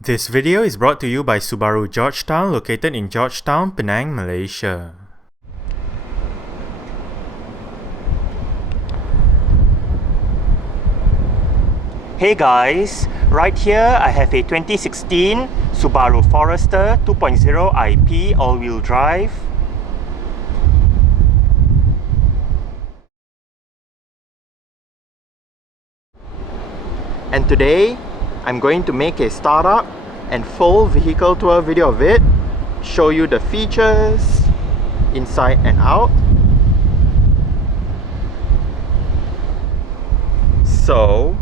This video is brought to you by Subaru Georgetown, located in Georgetown, Penang, Malaysia. Hey guys, right here I have a 2016 Subaru Forester 2.0i-P all-wheel drive. And today, I'm going to make a startup and full vehicle tour video of it, show you the features inside and out. So,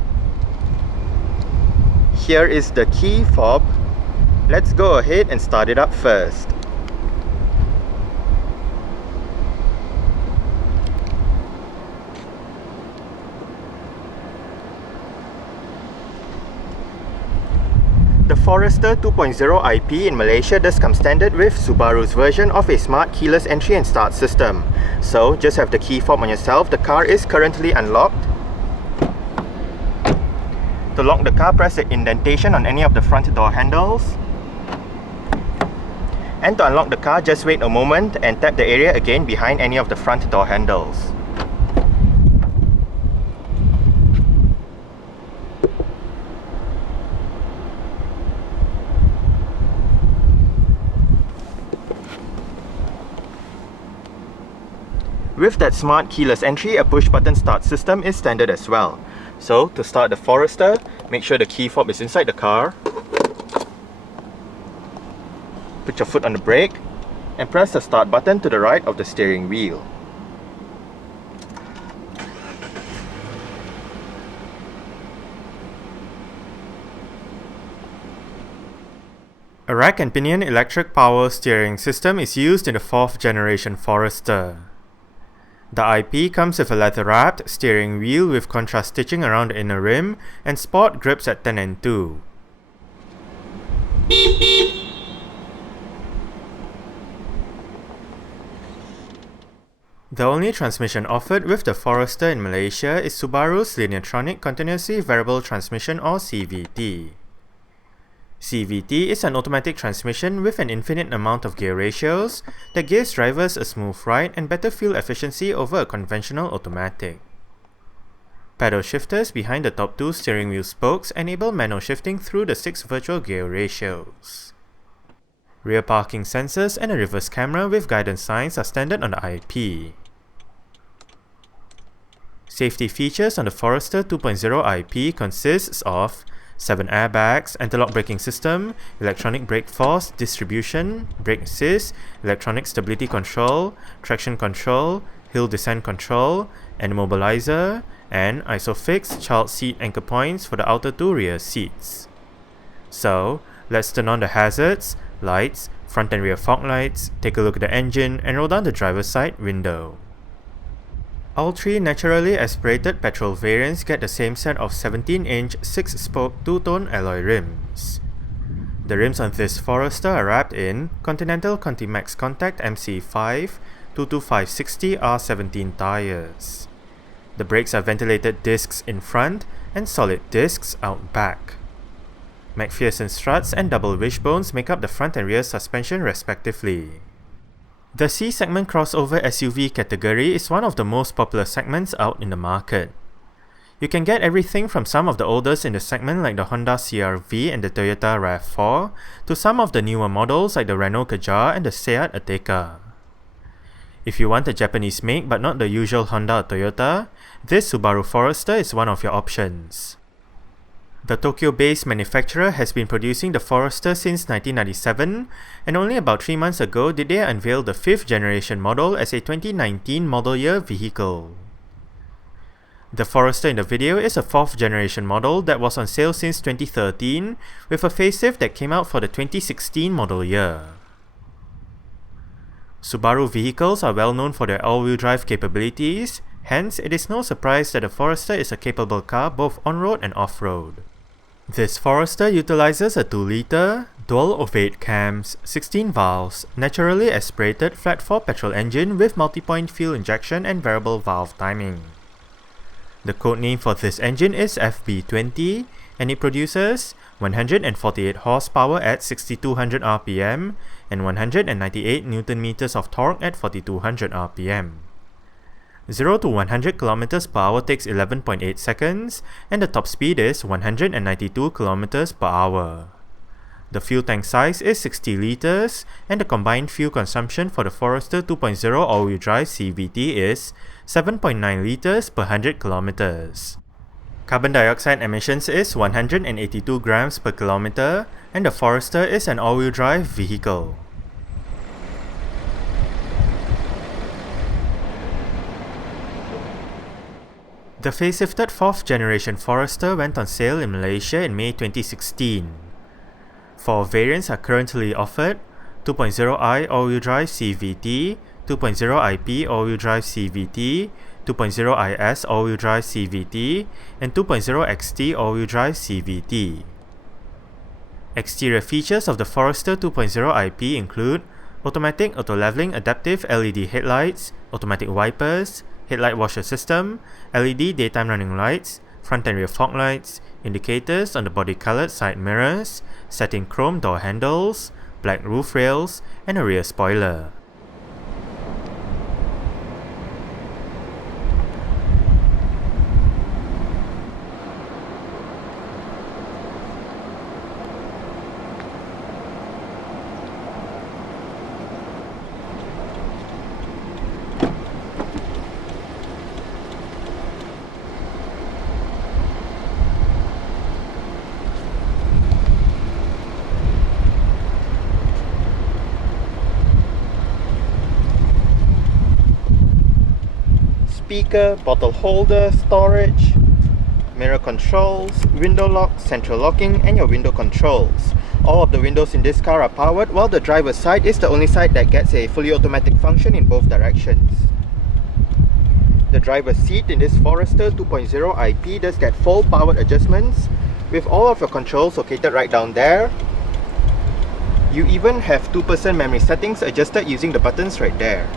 here is the key fob. Let's go ahead and start it up first. The Forester 2.0i-P in Malaysia does come standard with Subaru's version of a smart keyless entry and start system. So just have the key fob on yourself. The car is currently unlocked. To lock the car, press the indentation on any of the front door handles. And to unlock the car, just wait a moment and tap the area again behind any of the front door handles. With that smart keyless entry, a push button start system is standard as well. So to start the Forester, make sure the key fob is inside the car. Put your foot on the brake and press the start button to the right of the steering wheel. A rack and pinion electric power steering system is used in the 4th generation Forester. The IP comes with a leather-wrapped steering wheel with contrast stitching around the inner rim and sport grips at 10 and 2. The only transmission offered with the Forester in Malaysia is Subaru's Lineartronic Continuously Variable Transmission or CVT. CVT is an automatic transmission with an infinite amount of gear ratios that gives drivers a smooth ride and better fuel efficiency over a conventional automatic. Pedal shifters behind the top two steering wheel spokes enable manual shifting through the 6 virtual gear ratios. Rear parking sensors and a reverse camera with guidance signs are standard on the IP. Safety features on the Forester 2.0i-P consists of 7 airbags, anti-lock braking system, electronic brake force distribution, brake assist, electronic stability control, traction control, hill descent control, and immobilizer, and ISOFIX child seat anchor points for the outer 2 rear seats. So, let's turn on the hazards, lights, front and rear fog lights, take a look at the engine, and roll down the driver's side window. All 3 naturally aspirated petrol variants get the same set of 17-inch 6-spoke 2-tone alloy rims. The rims on this Forester are wrapped in Continental Contimax Contact MC5 225/60 R17 tyres. The brakes are ventilated discs in front and solid discs out back. McPherson struts and double wishbones make up the front and rear suspension respectively. The C-segment crossover SUV category is one of the most popular segments out in the market. You can get everything from some of the oldest in the segment like the Honda CR-V and the Toyota RAV4 to some of the newer models like the Renault Kadjar and the Seat Ateca. If you want a Japanese make but not the usual Honda or Toyota, this Subaru Forester is one of your options. The Tokyo-based manufacturer has been producing the Forester since 1997, and only about 3 months ago did they unveil the 5th generation model as a 2019 model year vehicle. The Forester in the video is a 4th generation model that was on sale since 2013, with a facelift that came out for the 2016 model year. Subaru vehicles are well known for their all-wheel drive capabilities, hence it is no surprise that the Forester is a capable car both on-road and off-road. This Forester utilizes a 2-litre, dual ovate cams, 16 valves, naturally aspirated flat-4 petrol engine with multi-point fuel injection and variable valve timing. The codename for this engine is FB20 and it produces 148 horsepower at 6200 rpm, and 198 Nm of torque at 4200 rpm. 0 to 100 km per hour takes 11.8 seconds, and the top speed is 192 km per hour. The fuel tank size is 60 liters, and the combined fuel consumption for the Forester 2.0 all-wheel drive CVT is 7.9 liters per 100 kilometers. Carbon dioxide emissions is 182 grams per kilometer, and the Forester is an all-wheel drive vehicle. The facelifted 4th generation Forester went on sale in Malaysia in May 2016. 4 variants are currently offered: 2.0i all-wheel drive CVT, 2.0i-P all-wheel drive CVT, 2.0i-S all-wheel drive CVT, and 2.0 XT all-wheel drive CVT. Exterior features of the Forester 2.0i-P include automatic auto-leveling adaptive LED headlights, automatic wipers, headlight washer system, LED daytime running lights, front and rear fog lights, indicators on the body-colored side mirrors, satin chrome door handles, black roof rails, and a rear spoiler. Speaker, bottle holder, storage, mirror controls, window lock, central locking, and your window controls. All of the windows in this car are powered, while the driver's side is the only side that gets a fully automatic function in both directions. The driver's seat in this Forester 2.0i-P does get full powered adjustments, with all of your controls located right down there. You even have 2% memory settings adjusted using the buttons right there.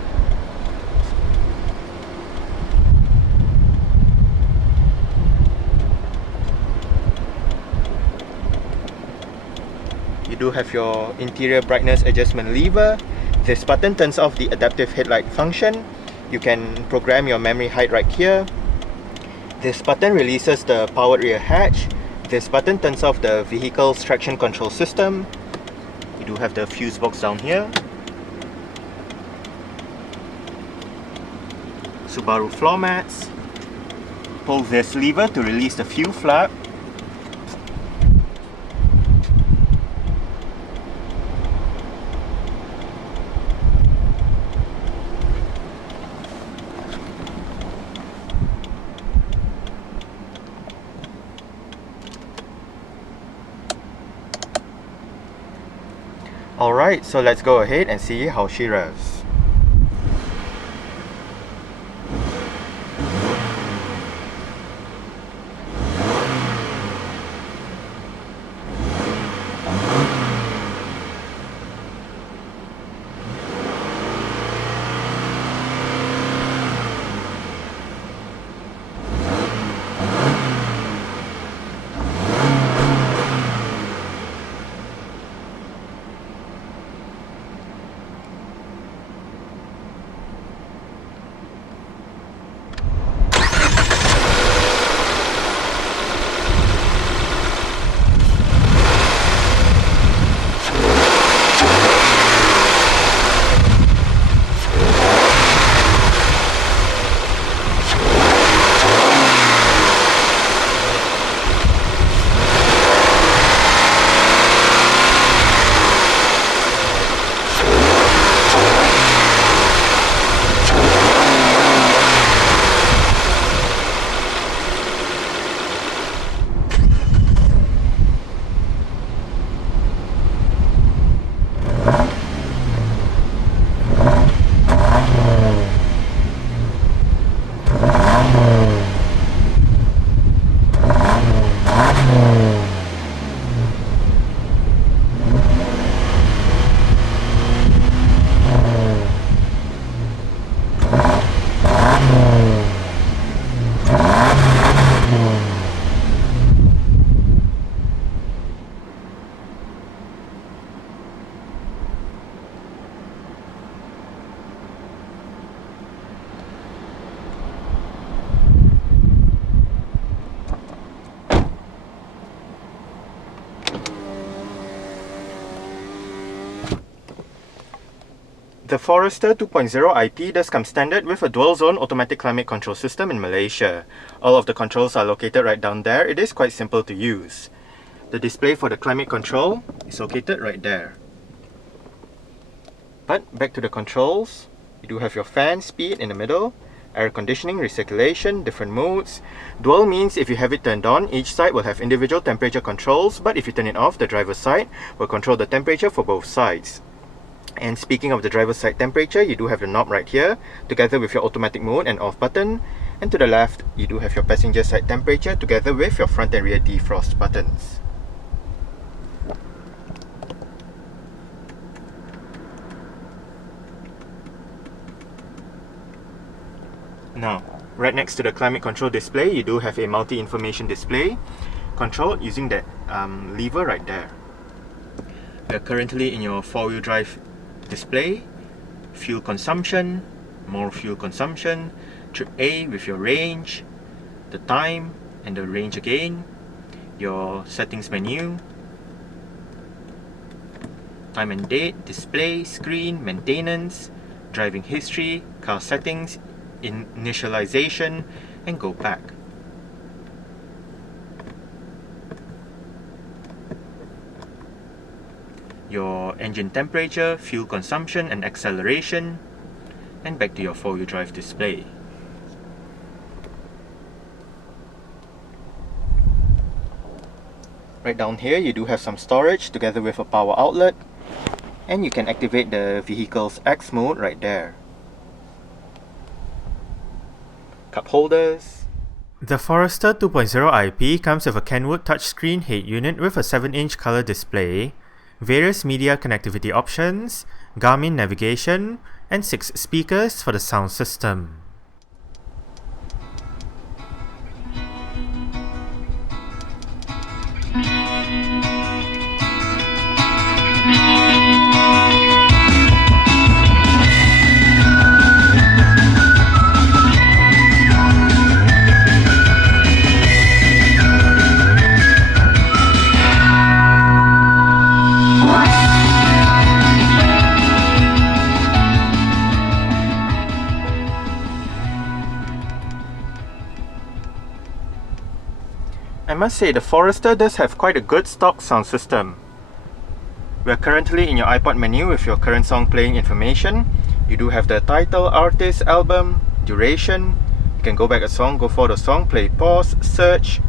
You do have your interior brightness adjustment lever. This button turns off the adaptive headlight function. You can program your memory height right here. This button releases the powered rear hatch. This button turns off the vehicle's traction control system. You do have the fuse box down here. Subaru floor mats. Pull this lever to release the fuel flap. Alright, so let's go ahead and see how she revs. The Forester 2.0i-P does come standard with a dual-zone automatic climate control system in Malaysia. All of the controls are located right down there. It is quite simple to use. The display for the climate control is located right there. But back to the controls, you do have your fan speed in the middle, air conditioning, recirculation, different modes. Dual means if you have it turned on, each side will have individual temperature controls, but if you turn it off, the driver's side will control the temperature for both sides. And speaking of the driver's side temperature, you do have the knob right here, together with your automatic mode and off button. And to the left, you do have your passenger side temperature, together with your front and rear defrost buttons. Now, right next to the climate control display, you do have a multi-information display, controlled using that lever right there. We are currently in your 4-wheel drive display, fuel consumption, more fuel consumption, trip A with your range, the time and the range again, your settings menu, time and date, display, screen, maintenance, driving history, car settings, initialization, and go back. Your engine temperature, fuel consumption and acceleration, and back to your 4-wheel drive display. Right down here you do have some storage together with a power outlet, and you can activate the vehicle's X mode right there. Cup holders. The Forester 2.0i-P comes with a Kenwood touchscreen head unit with a 7-inch color display, various media connectivity options, Garmin navigation, and 6 speakers for the sound system. I must say, the Forester does have quite a good stock sound system. We are currently in your iPod menu with your current song playing information. You do have the title, artist, album, duration. You can go back a song, go for the song, play, pause, search.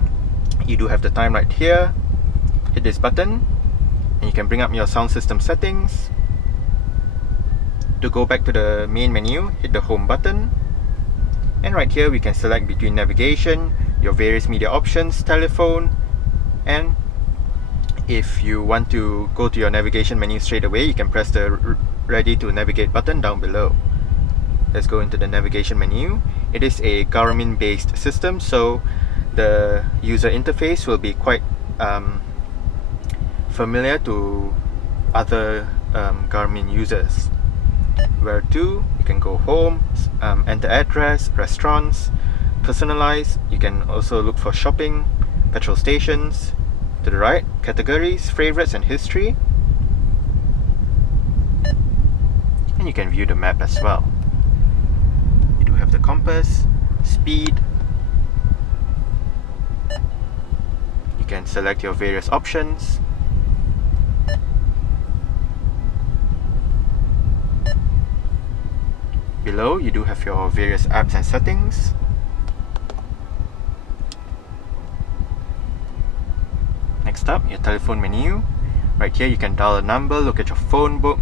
You do have the time right here. Hit this button and you can bring up your sound system settings. To go back to the main menu, hit the home button. And right here we can select between navigation, your various media options, telephone, and if you want to go to your navigation menu straight away, you can press the ready to navigate button down below. Let's go into the navigation menu. It is a Garmin based system, so the user interface will be quite familiar to other Garmin users. Where to, you can go home, enter address, restaurants, personalize. You can also look for shopping, petrol stations. To the right, categories, favorites and history. And you can view the map as well. You do have the compass, speed. You can select your various options. Below, you do have your various apps and settings. Next up, your telephone menu. Right here you can dial a number, look at your phone book,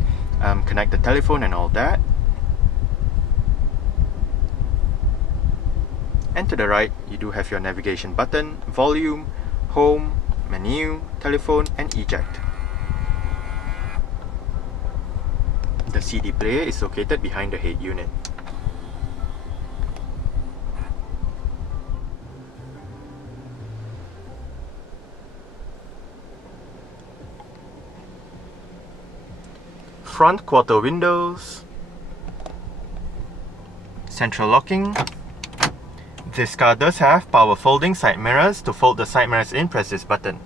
connect the telephone and all that. And to the right, you do have your navigation button, volume, home, menu, telephone and eject. The CD player is located behind the head unit. Front quarter windows, central locking. This car does have power folding side mirrors. To fold the side mirrors in, press this button.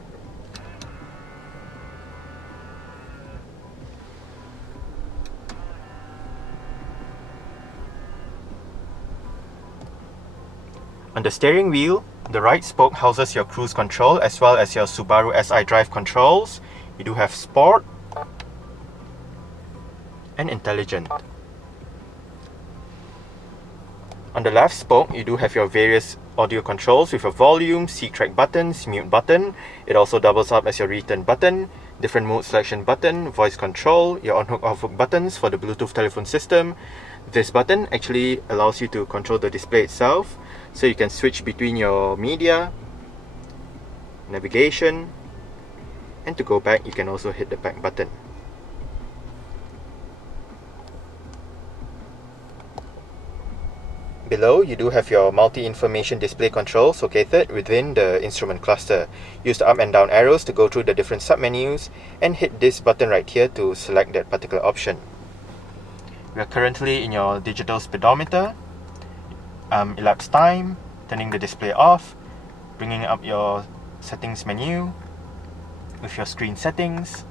On the steering wheel, the right spoke houses your cruise control as well as your Subaru SI drive controls. You do have Sport and Intelligent. On the left spoke, you do have your various audio controls with a volume, seat track buttons, mute button. It also doubles up as your return button, different mode selection button, voice control, your on-hook off-hook buttons for the Bluetooth telephone system. This button actually allows you to control the display itself, so you can switch between your media, navigation, and to go back you can also hit the back button. Below, you do have your multi-information display controls located within the instrument cluster. Use the up and down arrows to go through the different submenus and hit this button right here to select that particular option. We are currently in your digital speedometer, elapsed time, turning the display off, bringing up your settings menu with your screen settings,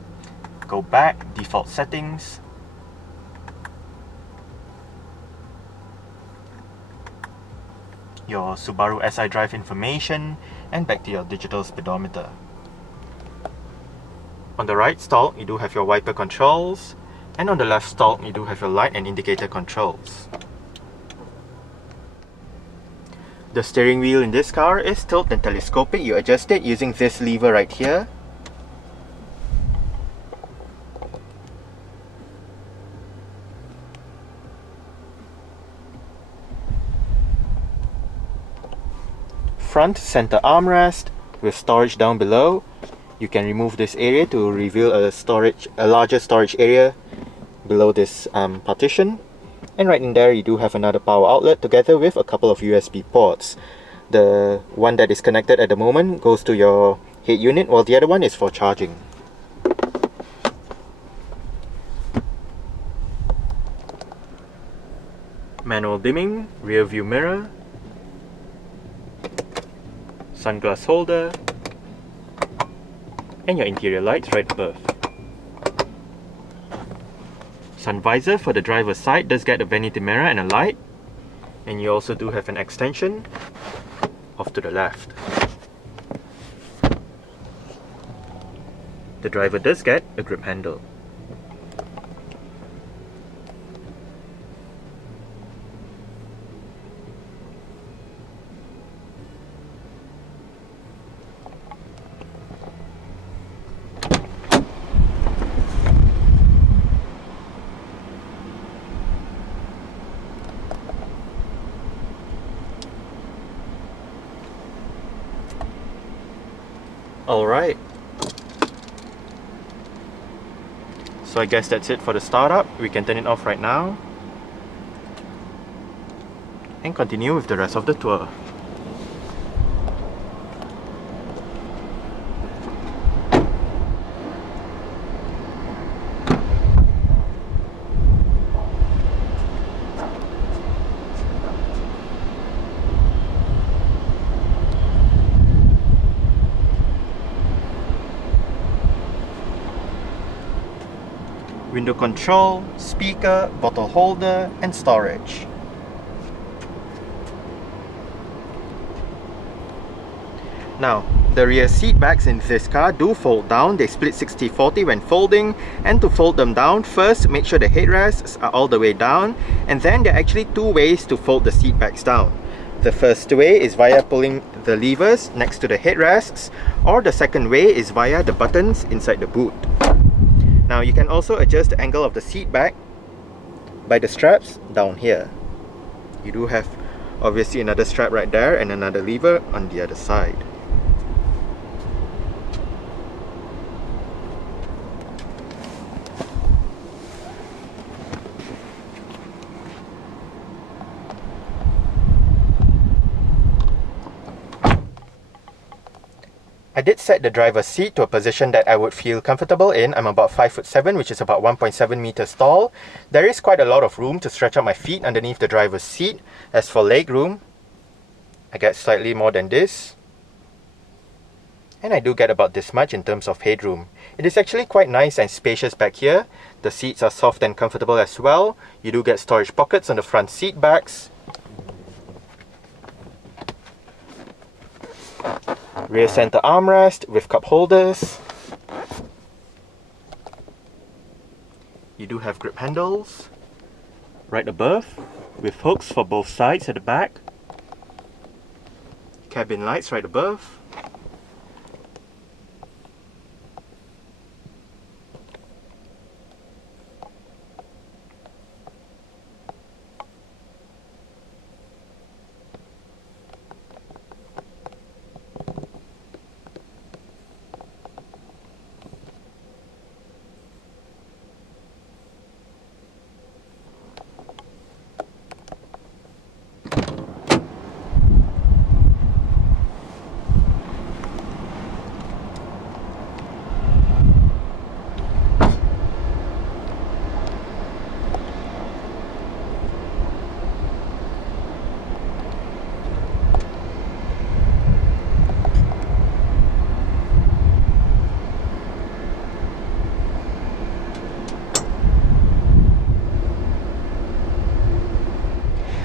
go back, default settings, your Subaru SI drive information, and back to your digital speedometer. On the right stalk, you do have your wiper controls, and on the left stalk, you do have your light and indicator controls. The steering wheel in this car is tilt and telescopic. You adjust it using this lever right here. Front center armrest with storage down below. You can remove this area to reveal a larger storage area below this partition. And right in there you do have another power outlet together with a couple of USB ports. The one that is connected at the moment goes to your head unit, while the other one is for charging. Manual dimming, rear view mirror, sunglass holder, and your interior lights right above. Sun visor for the driver's side does get a vanity mirror and a light, and you also do have an extension off to the left. The driver does get a grip handle. Alright, so I guess that's it for the startup. We can turn it off right now and continue with the rest of the tour. Window control, speaker, bottle holder, and storage. Now, the rear seat backs in this car do fold down. They split 60-40 when folding, and to fold them down, first make sure the headrests are all the way down, and then there are actually two ways to fold the seat backs down. The first way is via pulling the levers next to the headrests, or the second way is via the buttons inside the boot. Now you can also adjust the angle of the seat back by the straps down here. You do have obviously another strap right there and another lever on the other side. I did set the driver's seat to a position that I would feel comfortable in. I'm about 5'7", which is about 1.7 meters tall. There is quite a lot of room to stretch out my feet underneath the driver's seat. As for leg room, I get slightly more than this. And I do get about this much in terms of headroom. It is actually quite nice and spacious back here. The seats are soft and comfortable as well. You do get storage pockets on the front seat backs. Rear center armrest with cup holders. You do have grip handles right above with hooks for both sides at the back. Cabin lights right above.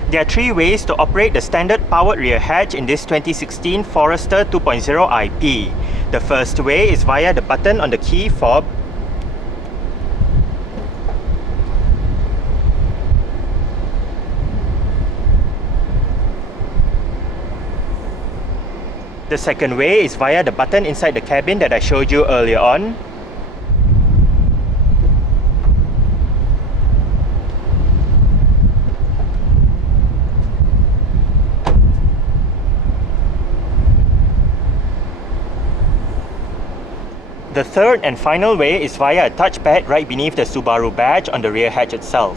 There are three ways to operate the standard powered rear hatch in this 2016 Forester 2.0i-P. The first way is via the button on the key fob. The second way is via the button inside the cabin that I showed you earlier on. The third and final way is via a touchpad right beneath the Subaru badge on the rear hatch itself.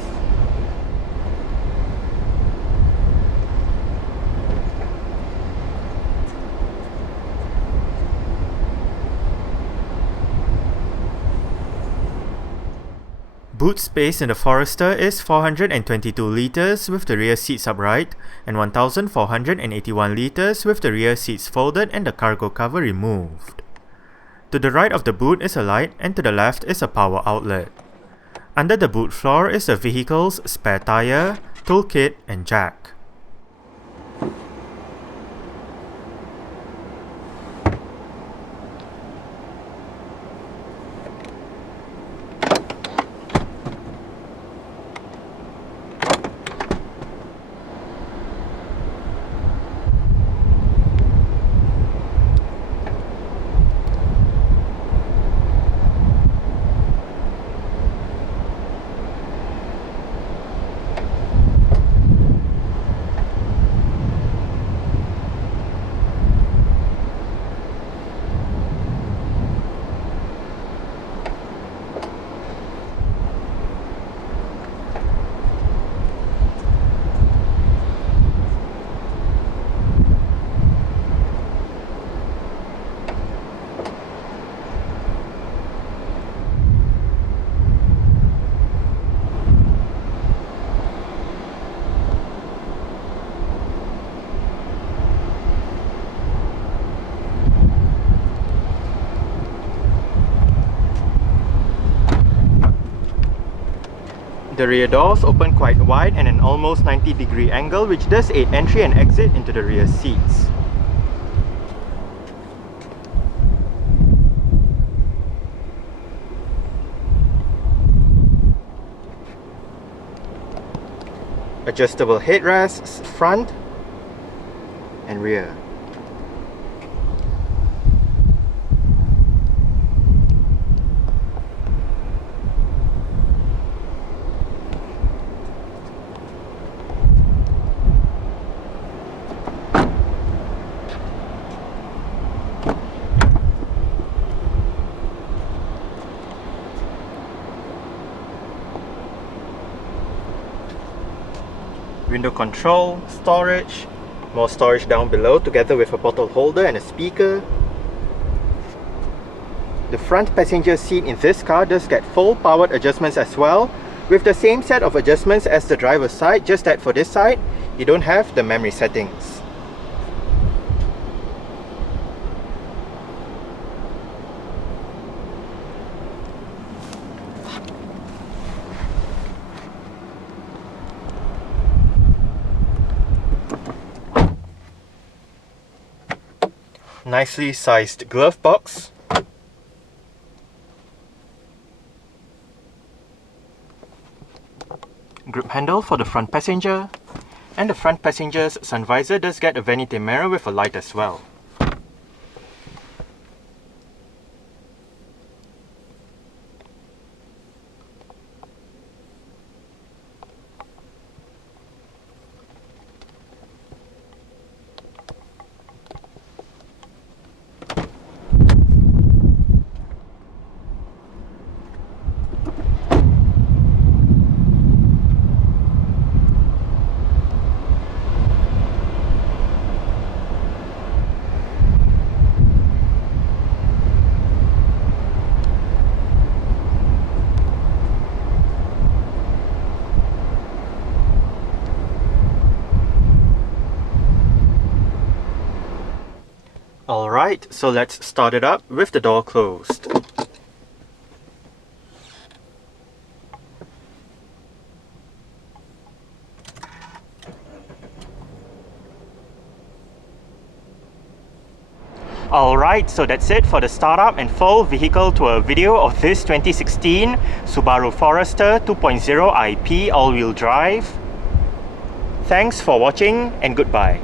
Boot space in the Forester is 422 litres with the rear seats upright and 1481 litres with the rear seats folded and the cargo cover removed. To the right of the boot is a light and to the left is a power outlet. Under the boot floor is the vehicle's spare tyre, toolkit and jack. The rear doors open quite wide and an almost 90-degree angle, which does aid entry and exit into the rear seats. Adjustable headrests front and rear. Window control, storage, more storage down below together with a bottle holder and a speaker. The front passenger seat in this car does get full powered adjustments as well, with the same set of adjustments as the driver's side, just that for this side, you don't have the memory settings. nicely sized glove box, grip handle for the front passenger, and the front passenger's sun visor does get a vanity mirror with a light as well. Alright, so let's start it up with the door closed. Alright, so that's it for the startup and full vehicle tour video of this 2016 Subaru Forester 2.0i-P all-wheel drive. Thanks for watching and goodbye.